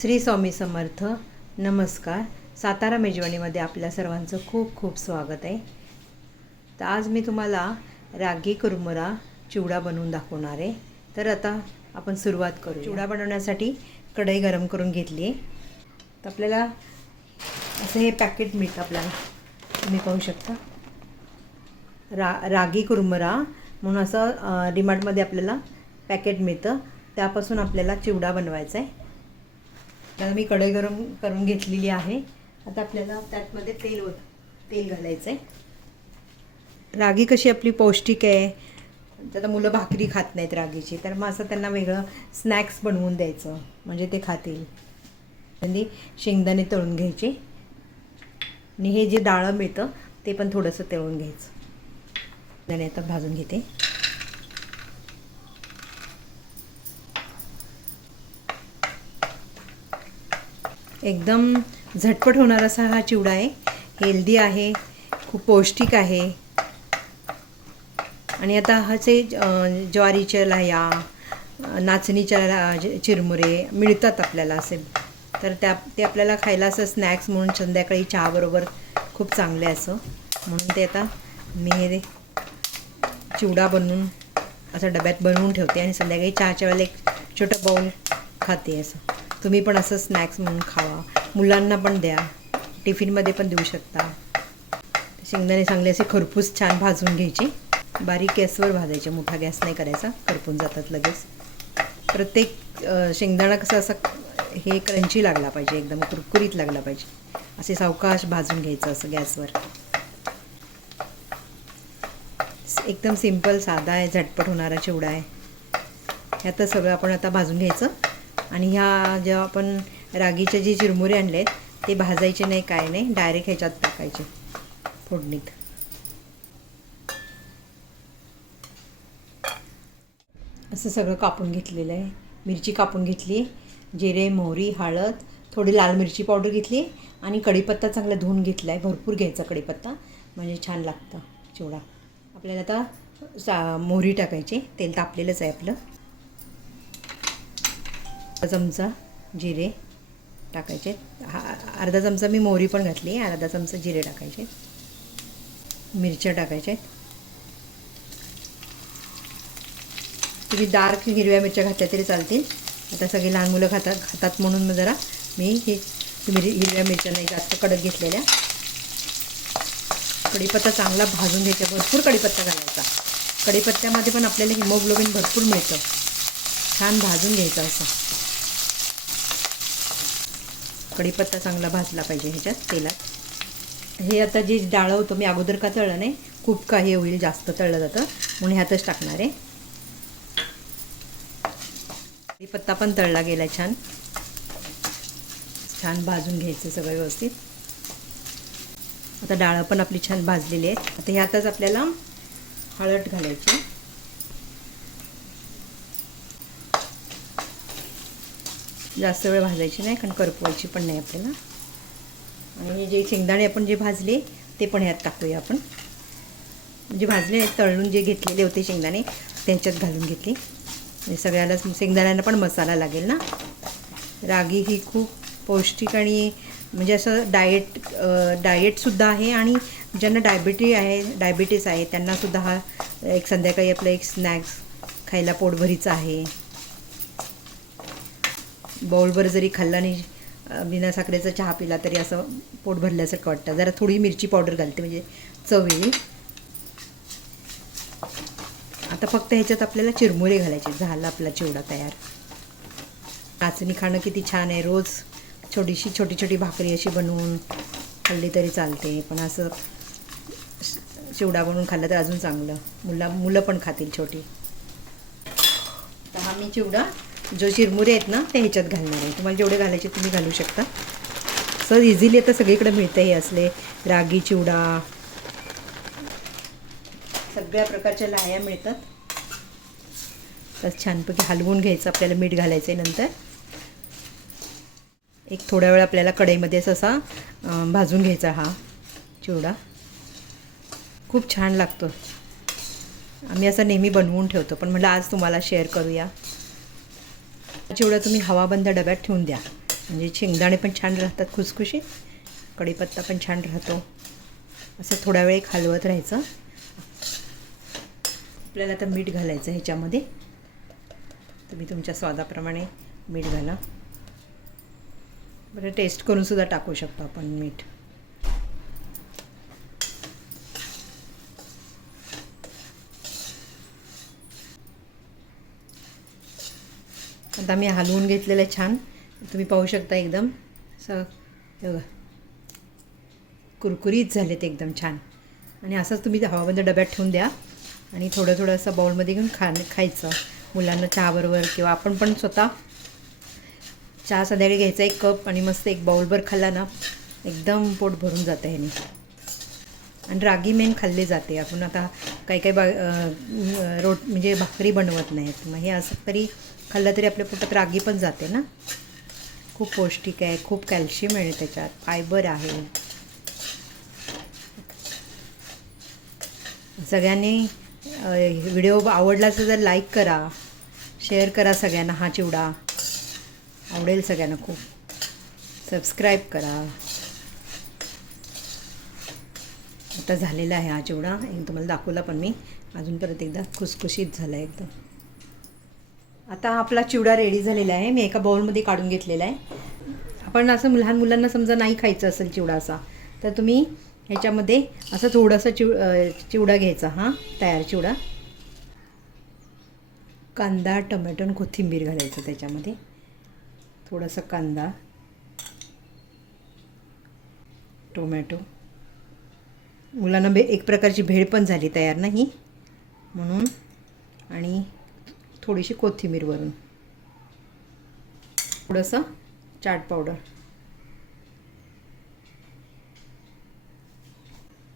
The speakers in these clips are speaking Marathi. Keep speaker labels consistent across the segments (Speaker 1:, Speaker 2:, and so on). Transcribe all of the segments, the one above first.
Speaker 1: श्री स्वामी समर्थ नमस्कार. सातारा मेजवानीमध्ये आपल्या सर्वांचं खूप खूप स्वागत आहे. तर आज मी तुम्हाला रागी कुरमुरा चिवडा बनवून दाखवणार आहे. तर आता आपण सुरुवात करू चिवडा बनवण्यासाठी कढई गरम करून घेतली आहे. तर आपल्याला असं हे पॅकेट मिळतं आपल्याला. तुम्ही पाहू शकता. रा रागी कुरमुरा म्हणून असं अं, डीमार्टमध्ये आपल्याला पॅकेट मिळतं. त्यापासून आपल्याला चिवडा बनवायचा आहे. त्याला मी कढई गरम करून घेतलेली आहे. आता आपल्याला त्यातमध्ये तेल तेल घालायचं आहे रागी कशी आपली पौष्टिक आहे? आता मुलं भाकरी खात नाहीत रागीची तर मग असं त्यांना वेगळं स्नॅक्स बनवून द्यायचं म्हणजे ते खातील. म्हणजे शेंगदाणे तळून घ्यायचे. आणि हे जे डाळं मिळतं ते पण थोडंसं तळून घ्यायचं. आणि आता भाजून घेते. एकदम झटपट होणारा असा हा चिवडा आहे. हेल्दी आहे खूप पौष्टिक आहे. आणि आता हाचे ज्वारीच्या लाह्या नाचणीच्या चिरमुरे मिळतात आपल्याला असे. तर त्या ते आपल्याला खायला असं स्नॅक्स म्हणून संध्याकाळी चहाबरोबर खूप चांगले असं. म्हणून ते आता मी हे चिवडा बनवून असं डब्यात बनवून ठेवते आणि संध्याकाळी चहाच्या वेळेला एक छोटं बाऊल खाते असं. तुम्ही पण असं स्नॅक्स म्हणून खावा. मुलांना पण द्या. टिफिनमध्ये पण देऊ शकता. शेंगदाणे चांगले असे खरपूस छान भाजून घ्यायची. बारीक गॅसवर भाजायचे. मोठा गॅस नाही करायचा. करपून जातात लगेच. प्रत्येक शेंगदाणा कसं असं हे क्रंची लागला पाहिजे. एकदम कुरकुरीत लागला पाहिजे. असे सावकाश भाजून घ्यायचं असं गॅसवर. एकदम सिंपल साधा आहे. झटपट होणारा चिवडा आहे. ह्यातच सगळं आपण आता भाजून घ्यायचं. आणि ह्या जेव्हा आपण रागीचे जे चिरमुरे आणले ते भाजायचे नाही काय नाही डायरेक्ट ह्याच्यात टाकायचे फोडणीत. असं सगळं कापून घेतलेलं आहे. मिरची कापून घेतली जिरे मोहरी हळद थोडी लाल मिरची पावडर घेतली आणि कढीपत्ता चांगला धुवून घेतला आहे भरपूर घ्यायचा कढीपत्ता म्हणजे छान लागतं चिवडा. आपल्याला आता सा मोहरी टाकायची तेल तापलेलंच आहे आपलं. चमचा जिरे टाकायचे. हा अर्धा चमचा मी मोहरी पण घातली अर्धा चमचा जिरे टाकायचे. मिरच्या टाकायच्या तुम्ही डार्क हिरव्या मिरच्या घातल्या तरी चालतील. आता सगळी लहान मुलं खातात खातात म्हणून मग जरा मी हे तुम्ही हिरव्या मिरच्या नाही जास्त कडक घेतलेल्या. कढीपत्ता चांगला भाजून घ्यायचा भरपूर कढीपत्ता घालायचा. कढीपत्त्यामध्ये पण आपल्याला हिमोग्लोबिन भरपूर मिळतं. छान भाजून घ्यायचं असं. कढीपत्ता चांगला भाजला पाहिजे ह्याच्यात तेलात. हे आता जे डाळं होतं मी अगोदर का तळलं नाही खूप काही होईल जास्त तळलं जातं म्हणून ह्यातच टाकणार आहे. कढीपत्ता पण तळला गेला छान. छान भाजून घ्यायचं सगळं व्यवस्थित. आता डाळं पण आपली छान भाजलेली आहेत. आता ह्यातच आपल्याला हळद घालायची. जास्त वेळ भाजायची नाही कारण करपवायची पण नाही आपल्याला. आणि जे शेंगदाणे आपण जे भाजले ते पण ह्यात टाकूया आपण. म्हणजे भाजले तळून जे घेतलेले होते शेंगदाणे त्यांच्यात घालून घेतले. म्हणजे सगळ्याला शेंगदाण्यांना पण मसाला लागेल ना. रागी ही खूप पौष्टिक आणि म्हणजे असं डाएट डाएटसुद्धा आहे आणि ज्यांना डायबिटी आहे डायबिटीस आहे त्यांनासुद्धा हा एक संध्याकाळी आपला एक स्नॅक्स खायला पोटभरीचा आहे. बाउलभर जरी खाल्ला आणि बिना साखरेचा चहा पिला तरी असं पोट भरल्यासारखं वाटतं. जरा थोडी मिरची पावडर घालते म्हणजे चव. येईल आता फक्त ह्याच्यात आपल्याला चिरमुरे घालायचे. झाला आपला चिवडा तयार. नाचणी खाणं किती छान आहे. रोज छोटीशी छोटी छोटी भाकरी अशी बनवून खाल्ली तरी चालते. पण असं चिवडा बनवून खाल्लं तर अजून चांगलं. मुला मुलं पण खातील छोटी. तर हा मी चिवडा जो चिरमुरे आहेत ना ते ह्याच्यात घालणार आहे. तुम्हाला जेवढे घालायचे तुम्ही घालू शकता. सहज इझिली आता सगळीकडे मिळतं हे असले. रागी चिवडा. सगळ्या प्रकारच्या लाह्या मिळतात. तर छानपैकी हलवून घ्यायचं आपल्याला मीठ घालायचं आहे नंतर. एक थोड्या वेळ आपल्याला कढईमध्येच असा भाजून घ्यायचा हा चिवडा. खूप छान लागतो. आम्ही असं नेहमी बनवून ठेवतो पण म्हटलं आज तुम्हाला शेअर करूया. चिवडा तुम्ही हवाबंद डब्यात ठेवून द्या. म्हणजे शेंगदाणे पण छान राहतात खुसखुशीत. कढीपत्ता पण छान राहतो. असं थोड्या वेळ खालवत हलवत राहायचं. आपल्याला आता मीठ घालायचं ह्याच्यामध्ये. तुम्ही तुमच्या स्वादाप्रमाणे मीठ घाला. बरं टेस्ट करूनसुद्धा टाकू शकतो आपण मीठ. आता मी हलवून घेतलेलं आहे छान. तुम्ही पाहू शकता एकदम. असं कुरकुरीत झालेत एकदम छान. आणि असंच तुम्ही हवाबंद डब्यात ठेवून द्या. आणि थोडं थोडं असं बाऊलमध्ये घेऊन खा खायचं. मुलांना चहाबरोबर किंवा आपण पण स्वतः चहा संध्याकाळी घ्यायचा एक कप आणि मस्त एक बाऊलभर खाल्ला ना एकदम पोट भरून जातं ह्याने. आणि रागी मेन खाल्ली जाते. आपण आता काही काही बा रोट म्हणजे भाकरी बनवत नाहीत. मग हे असं तरी खाल्लं तरी आपल्या पोटात रागी पण जाते ना? खूप पौष्टिक आहे खूप कॅल्शियम आहे त्याच्यात फायबर आहे. सगळ्यांनी व्हिडिओ आवडला असेल तर लाईक करा शेअर करा सगळ्यांना हा चिवडा. आवडेल सगळ्यांना खूप. सबस्क्राईब करा. आता झालेला आहे हा चिवडा एक तुम्हाला दाखवला पण मी. अजून परत एकदा खुसखुशीत झाला आहे एकदम. आता आपला चिवडा रेडी झालेला आहे. मी एका बाउलमध्ये काढून घेतलेला आहे. आपण असं लहान मुलांना समजा नाही खायचं असेल चिवडा असा तर तुम्ही ह्याच्यामध्ये असं थोडंसं चिव चिवडा घ्यायचा हां तयार चिवडा. कांदा टमॅटो आणि कोथिंबीर घालायचं त्याच्यामध्ये. थोडासा कांदा टोमॅटो मुलांना भे एक प्रकारची भेळ पण झाली तयार नाही. म्हणून आणि थोडीशी कोथिंबीर वरून थोडंसं चाट पावडर.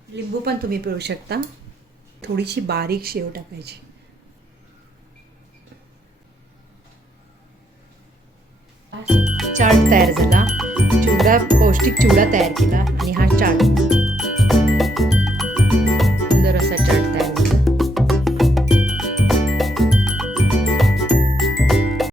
Speaker 1: लिंबू पण तुम्ही पिळू शकता. थोडीशी बारीक शेव टाकायची. चाट तयार झाला. चिवडा पौष्टिक चिवडा तयार केला आणि हा चाट सुंदर असा चाट